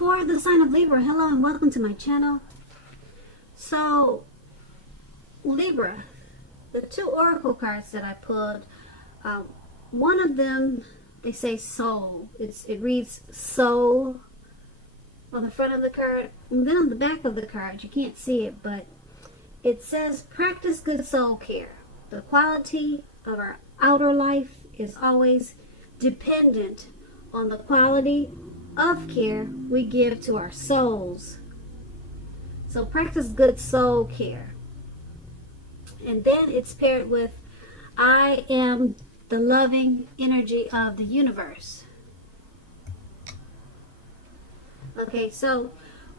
For the sign of Libra, hello and welcome to my channel. So, Libra, the two oracle cards that I pulled, one of them, they say soul. It reads soul on the front of the card. And then on the back of the card, you can't see it, but it says practice good soul care. The quality of our outer life is always dependent on the quality of care we give to our souls. So practice good soul care. And then it's paired with I am the loving energy of the universe. Okay, so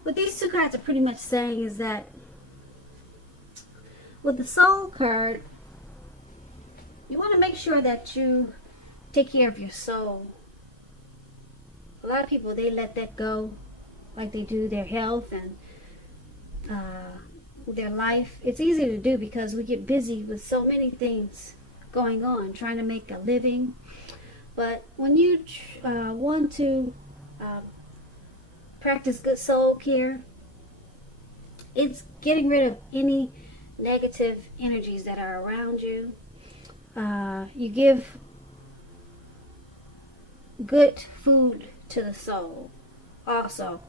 what these two cards are pretty much saying is that with the soul card, you want to make sure that you take care of your soul. A lot of people, they let that go, like they do their health and their life. It's easy to do because we get busy with so many things going on, trying to make a living. But when you want to practice good soul care, it's getting rid of any negative energies that are around you. You give good food to the soul. Also,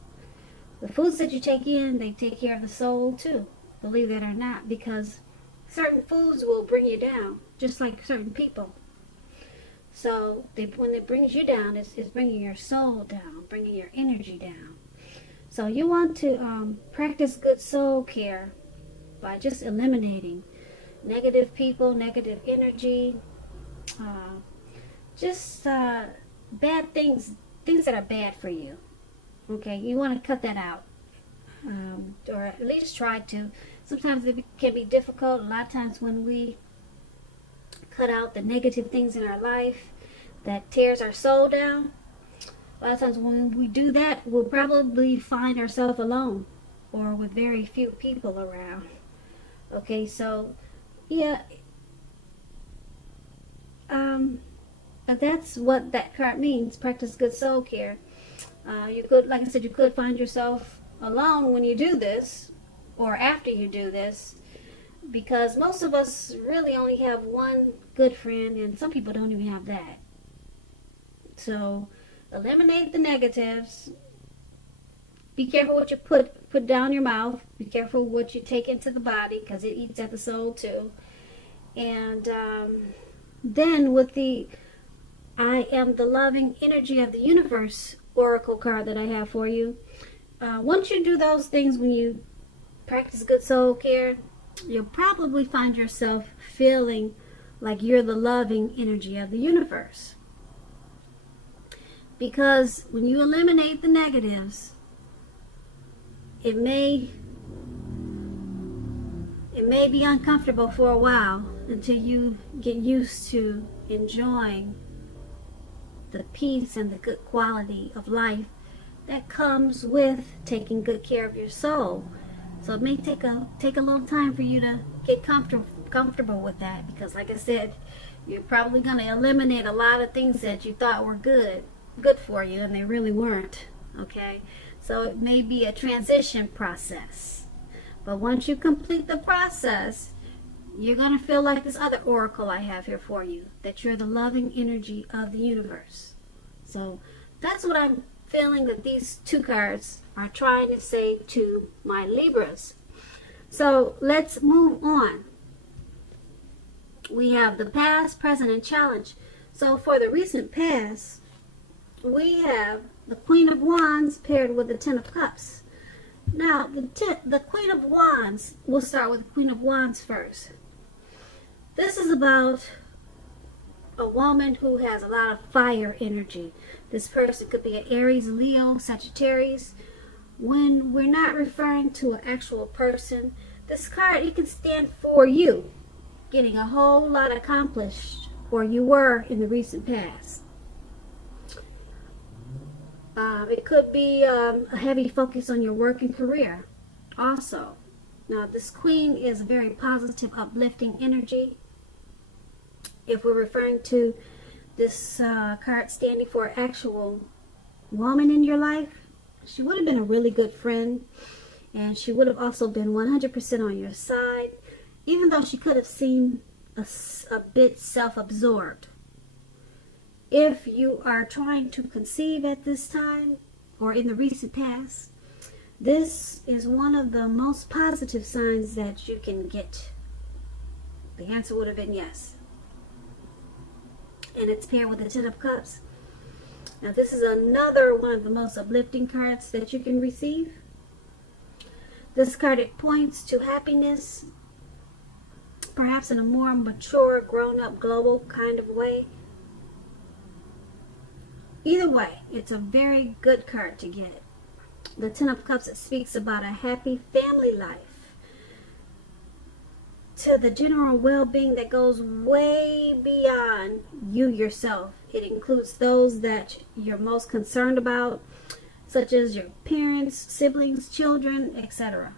the foods that you take in, they take care of the soul too, believe it or not, because certain foods will bring you down, just like certain people. So when it brings you down, it's bringing your soul down, bringing your energy down. So you want to practice good soul care by just eliminating negative people, negative energy, bad things that are bad for you. Okay, you want to cut that out, or at least try to. Sometimes it can be difficult. A lot of times when we cut out the negative things in our life that tears our soul down, a lot of times when we do that, we'll probably find ourselves alone or with very few people around. Okay, so yeah, that's what that card means. Practice good soul care. You could, like I said, you could find yourself alone when you do this, or after you do this, because most of us really only have one good friend, and some people don't even have that. So eliminate the negatives. Be careful what you put down your mouth. Be careful what you take into the body, because it eats at the soul too. And then with the I am the loving energy of the universe oracle card that I have for you, once you do those things, when you practice good soul care, you'll probably find yourself feeling like you're the loving energy of the universe. Because when you eliminate the negatives, it may be uncomfortable for a while until you get used to enjoying the peace and the good quality of life that comes with taking good care of your soul. So it may take a little time for you to get comfortable with that, because like I said, you're probably going to eliminate a lot of things that you thought were good for you, and they really weren't. Okay, so it may be a transition process, but once you complete the process, you're going to feel like this other oracle I have here for you, that you're the loving energy of the universe. So that's what I'm feeling that these two cards are trying to say to my Libras. So let's move on. We have the past, present, and challenge. So for the recent past, we have the Queen of Wands paired with the Ten of Cups. Now, the Queen of Wands, we'll start with the Queen of Wands first. This is about a woman who has a lot of fire energy. This person could be an Aries, Leo, Sagittarius. When we're not referring to an actual person, this card, it can stand for you getting a whole lot accomplished, or you were in the recent past. It could be a heavy focus on your work and career also. Now, this Queen is a very positive, uplifting energy. If we're referring to this card standing for an actual woman in your life, She would have been a really good friend, and she would have also been 100% on your side, even though she could have seemed a bit self-absorbed. If you are trying to conceive at this time or in the recent past, this is one of the most positive signs that you can get. The answer would have been yes. And it's paired with the Ten of Cups. Now this is another one of the most uplifting cards that you can receive. This card, it points to happiness, perhaps in a more mature, grown-up, global kind of way. Either way, it's a very good card to get. The Ten of Cups, it speaks about a happy family life, to the general well-being that goes way beyond you yourself. It includes those that you're most concerned about, such as your parents, siblings, children, etc.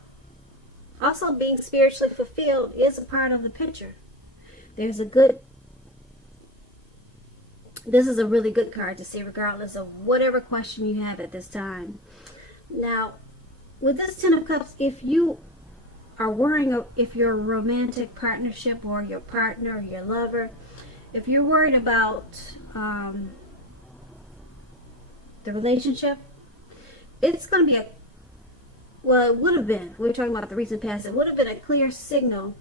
Also, being spiritually fulfilled is a part of the picture. This is a really good card to see, regardless of whatever question you have at this time. Now, with this Ten of Cups, if you are worrying if your romantic partnership or your partner or your lover, if you're worried about the relationship, it's going to be it would have been, we're talking about the recent past, it would have been a clear signal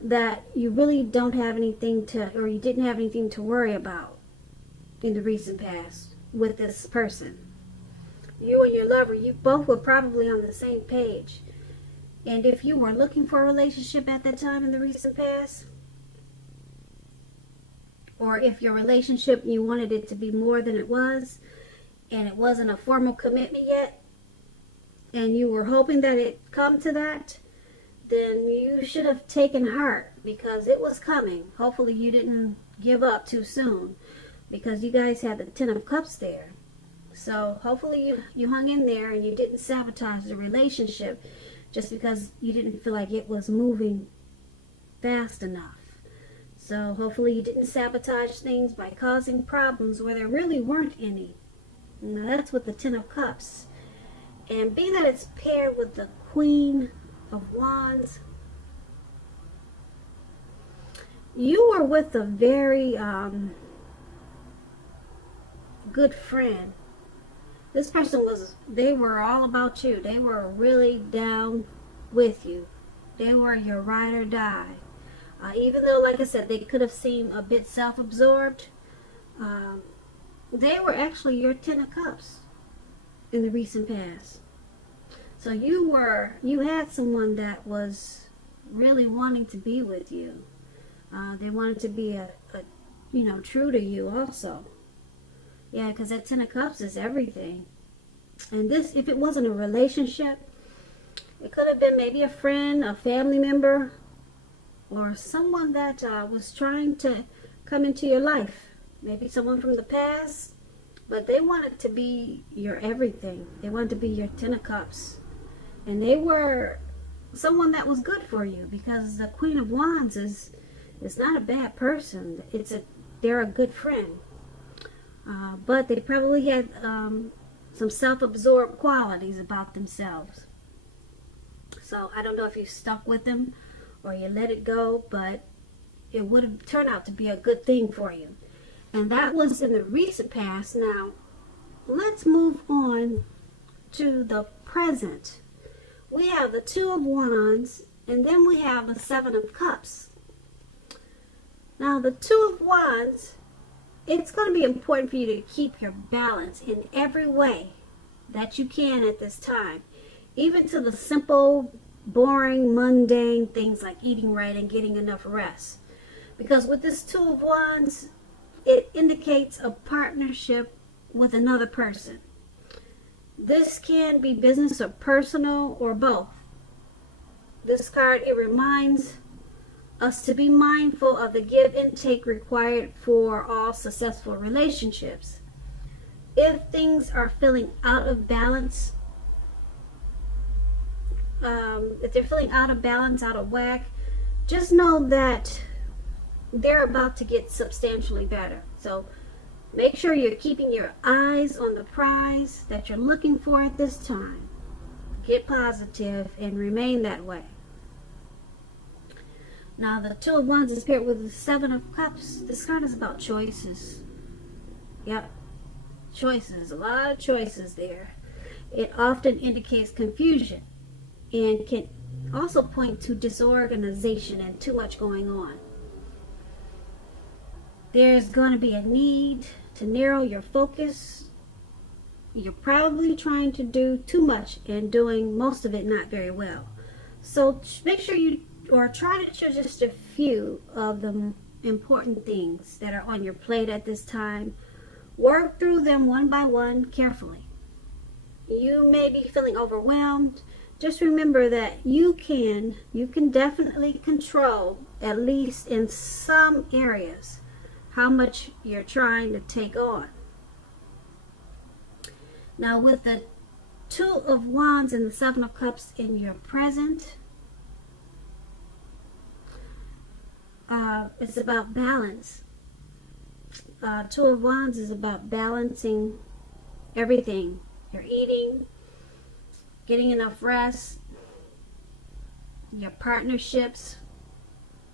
that you really don't have anything or you didn't have anything to worry about in the recent past with this person. You and your lover, you both were probably on the same page. And if you were looking for a relationship at that time in the recent past, or if your relationship, you wanted it to be more than it was, and it wasn't a formal commitment yet, and you were hoping that it come to that, then you should have taken heart, because it was coming. Hopefully you didn't give up too soon, because you guys had the Ten of Cups there. So hopefully you hung in there and you didn't sabotage the relationship just because you didn't feel like it was moving fast enough. So hopefully you didn't sabotage things by causing problems where there really weren't any. Now that's with the Ten of Cups. And being that it's paired with the Queen of Wands, you were with a very good friend. This person they were all about you. They were really down with you. They were your ride or die. Even though, like I said, they could have seemed a bit self-absorbed, they were actually your Ten of Cups in the recent past. So you had someone that was really wanting to be with you. They wanted to be true to you also. Yeah, because that Ten of Cups is everything. And this, if it wasn't a relationship, it could have been maybe a friend, a family member, or someone that was trying to come into your life. Maybe someone from the past, but they wanted to be your everything. They wanted to be your Ten of Cups. And they were someone that was good for you, because the Queen of Wands is not a bad person. They're a good friend. But they probably had some self-absorbed qualities about themselves. So I don't know if you stuck with them or you let it go, but it would have turned out to be a good thing for you. And that was in the recent past. Now, let's move on to the present. We have the Two of Wands, and then we have the Seven of Cups. Now, the Two of Wands, it's going to be important for you to keep your balance in every way that you can at this time. Even to the simple, boring, mundane things like eating right and getting enough rest. Because with this Two of Wands, it indicates a partnership with another person. This can be business or personal or both. This card, it reminds us to be mindful of the give and take required for all successful relationships. If things are feeling out of balance, if they're feeling out of balance, out of whack, just know that they're about to get substantially better. So Make sure you're keeping your eyes on the prize that you're looking for at this time. Get positive and remain that way. Now, the Two of Wands is paired with the Seven of Cups. This card is about choices. Yep. Choices. A lot of choices there. It often indicates confusion and can also point to disorganization and too much going on. There's going to be a need to narrow your focus. You're probably trying to do too much and doing most of it not very well. So make sure you try to choose just a few of the important things that are on your plate at this time. Work through them one by one carefully. You may be feeling overwhelmed. Just remember that you can definitely control, at least in some areas, how much you're trying to take on. Now, with the Two of Wands and the Seven of Cups in your present, it's about balance. Two of Wands is about balancing everything. You're eating, getting enough rest, your partnerships,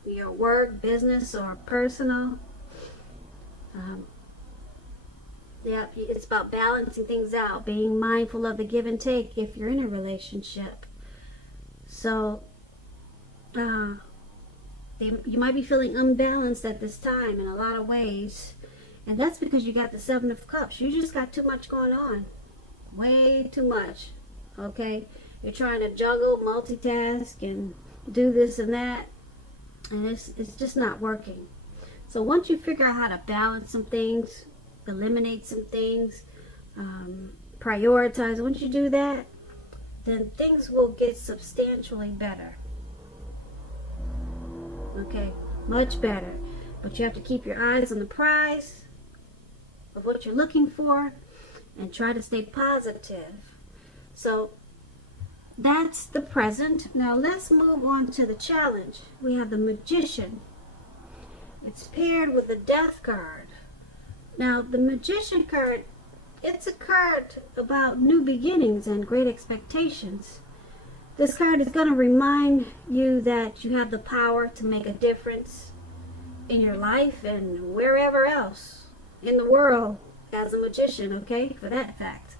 your work, business, or personal. Yeah, it's about balancing things out, being mindful of the give and take if you're in a relationship. So, you might be feeling unbalanced at this time in a lot of ways. And that's because you got the Seven of Cups. You just got too much going on. Way too much. Okay? You're trying to juggle, multitask, and do this and that. And it's just not working. So once you figure out how to balance some things, eliminate some things, prioritize, once you do that, then things will get substantially better. Okay? Much better. But you have to keep your eyes on the prize of what you're looking for and try to stay positive. So that's the present. Now let's move on to the challenge. We have the Magician. It's paired with the Death card. Now the Magician card, it's a card about new beginnings and great expectations. This card is going to remind you that you have the power to make a difference in your life and wherever else in the world as a magician, okay, for that fact.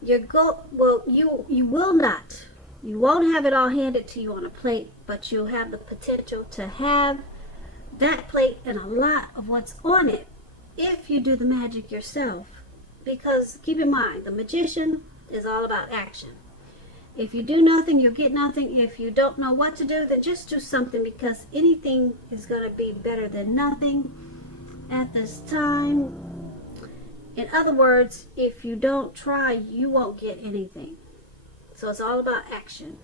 You won't have it all handed to you on a plate, but you'll have the potential to have that plate and a lot of what's on it if you do the magic yourself. Because keep in mind, the Magician is all about action. If you do nothing, you'll get nothing. If you don't know what to do, then just do something, because anything is going to be better than nothing at this time. In other words, if you don't try, you won't get anything. So it's all about action.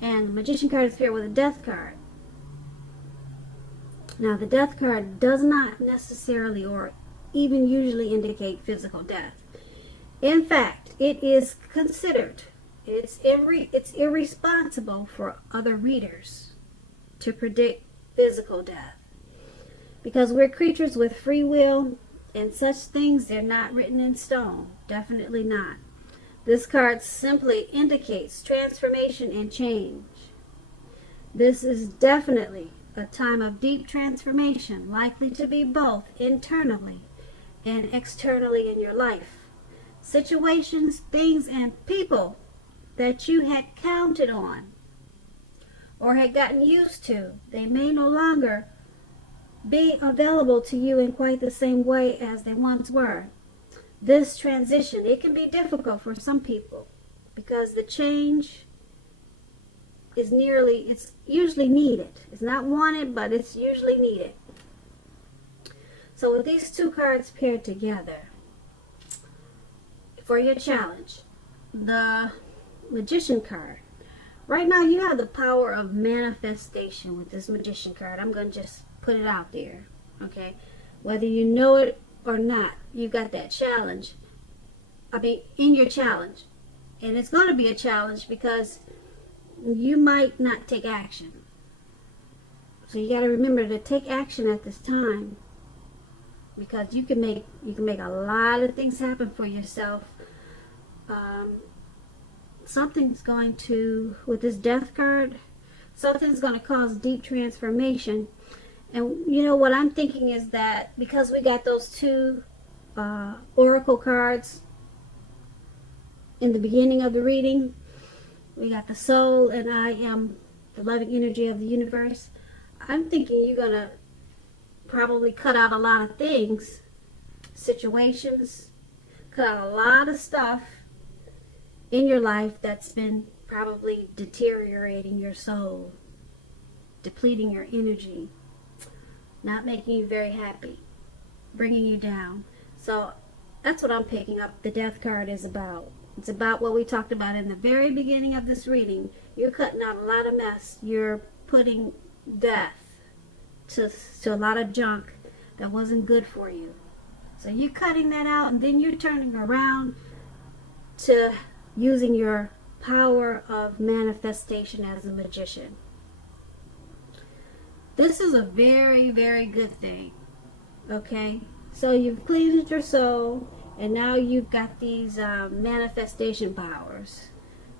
And the Magician card is paired with a Death card. Now the Death card does not necessarily or even usually indicate physical death. In fact, it is considered, it's irresponsible for other readers to predict physical death. Because we're creatures with free will, and such things, they're not written in stone. Definitely not. This card simply indicates transformation and change. This is definitely a time of deep transformation, likely to be both internally and externally in your life. Situations, things, and people that you had counted on or had gotten used to, they may no longer be available to you in quite the same way as they once were. This transition, it can be difficult for some people because the change is it's usually needed. It's not wanted, but it's usually needed. So with these two cards paired together, for your challenge, the Magician card. Right now you have the power of manifestation with this Magician card. I'm going to just put it out there, okay? Whether you know it or not, you got that challenge. In your challenge. And it's going to be a challenge because you might not take action. So you got to remember to take action at this time. because you can make a lot of things happen for yourself. Something's going to, with this death card, something's going to cause deep transformation. And you know what I'm thinking is that because we got those two oracle cards in the beginning of the reading, we got the soul and I am the loving energy of the universe. I'm thinking you're going to probably cut out a lot of things, situations, cut out a lot of stuff in your life that's been probably deteriorating your soul, depleting your energy, not making you very happy, bringing you down. So that's what I'm picking up the death card is about. It's about what we talked about in the very beginning of this reading. You're cutting out a lot of mess. You're putting death to a lot of junk that wasn't good for you. So you're cutting that out, and then you're turning around to using your power of manifestation as a magician. This is a very, very good thing. Okay? So you've cleansed your soul, and now you've got these manifestation powers.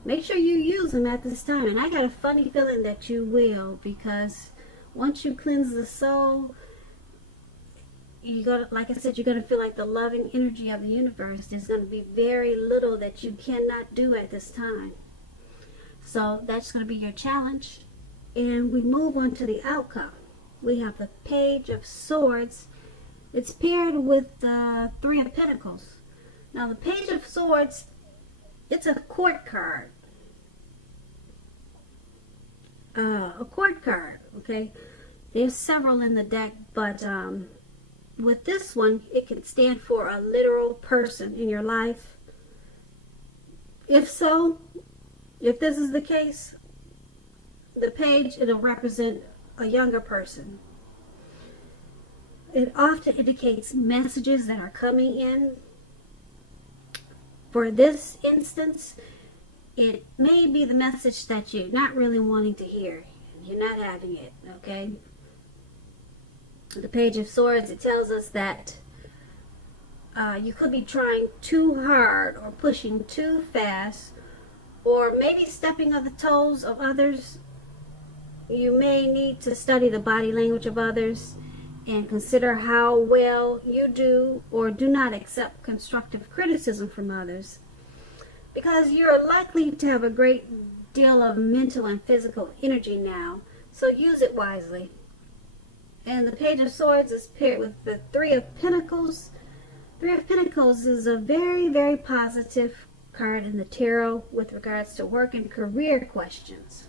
Make sure you use them at this time. And I got a funny feeling that you will, because once you cleanse the soul, like I said, you're going to feel like the loving energy of the universe. There's going to be very little that you cannot do at this time. So that's going to be your challenge. And we move on to the outcome. We have the Page of Swords. It's paired with the Three of Pentacles. Now the Page of Swords, it's a court card. A court card, okay? There's several in the deck, but with this one, it can stand for a literal person in your life. If so, if this is the case, the page, it'll represent a younger person. It often indicates messages that are coming in. For this instance, it may be the message that you're not really wanting to hear. You're not having it, okay? The Page of Swords, it tells us that you could be trying too hard or pushing too fast, or maybe stepping on the toes of others. You may need to study the body language of others and consider how well you do or do not accept constructive criticism from others, because you're likely to have a great deal of mental and physical energy now, so use it wisely. And the Page of Swords is paired with the Three of Pentacles. Three of Pentacles is a very, very positive card in the tarot with regards to work and career questions.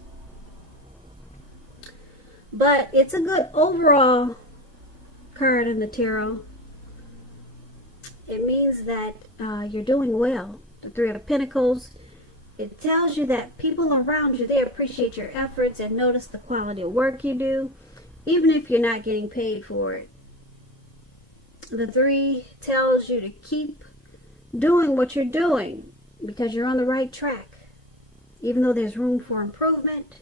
But it's a good overall card in the tarot. It means that you're doing well. The Three of Pentacles, it tells you that people around you, they appreciate your efforts and notice the quality of work you do, even if you're not getting paid for it. The Three tells you to keep doing what you're doing because you're on the right track, even though there's room for improvement.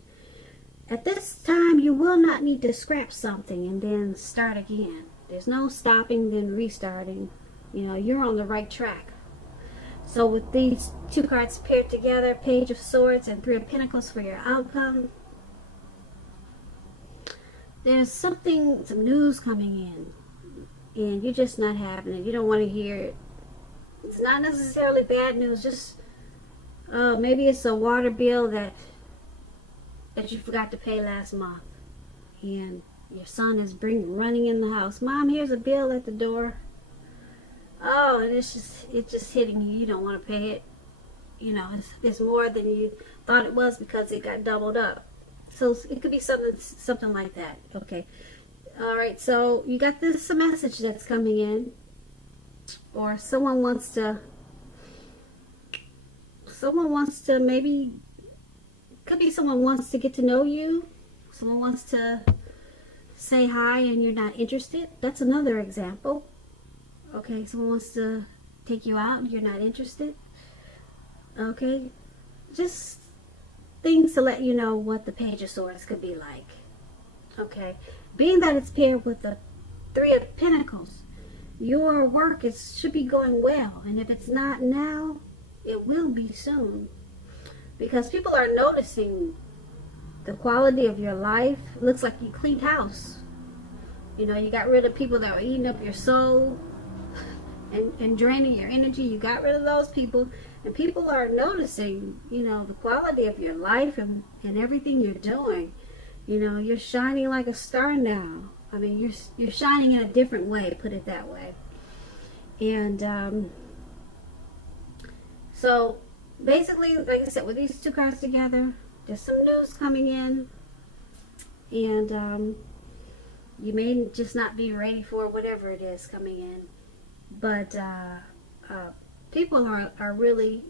At this time, you will not need to scrap something and then start again. There's no stopping, then restarting. You know, you're on the right track. So with these two cards paired together, Page of Swords and Three of Pentacles for your outcome, there's some news coming in, and you're just not having it. You don't want to hear it. It's not necessarily bad news, just maybe it's a water bill that you forgot to pay last month, and your son is running in the house. Mom, here's a bill at the door. Oh, and it's just hitting you. You don't want to pay it. You know, it's more than you thought it was because it got doubled up. So it could be something like that. Okay. All right. So you got this message that's coming in, or someone wants to maybe, could be someone wants to get to know you. Someone wants to say hi and you're not interested. That's another example. Okay, someone wants to take you out and you're not interested. Okay, just things to let you know what the Page of Swords could be like. Okay, being that it's paired with the Three of Pentacles, your work should be going well. And if it's not now, it will be soon. Because people are noticing the quality of your life. It looks like you cleaned house. You know, you got rid of people that were eating up your soul and draining your energy. You got rid of those people. And people are noticing, you know, the quality of your life and everything you're doing. You know, you're shining like a star now. I mean, you're shining in a different way, put it that way. And so basically, like I said, with these two cards together, there's some news coming in. And you may just not be ready for whatever it is coming in. But people are really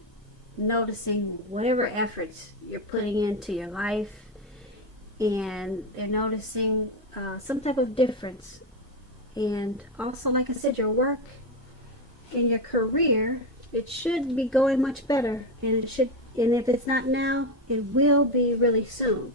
noticing whatever efforts you're putting into your life. And they're noticing some type of difference. And also, like I said, your work and your career, it should be going much better. And if it's not now, it will be really soon.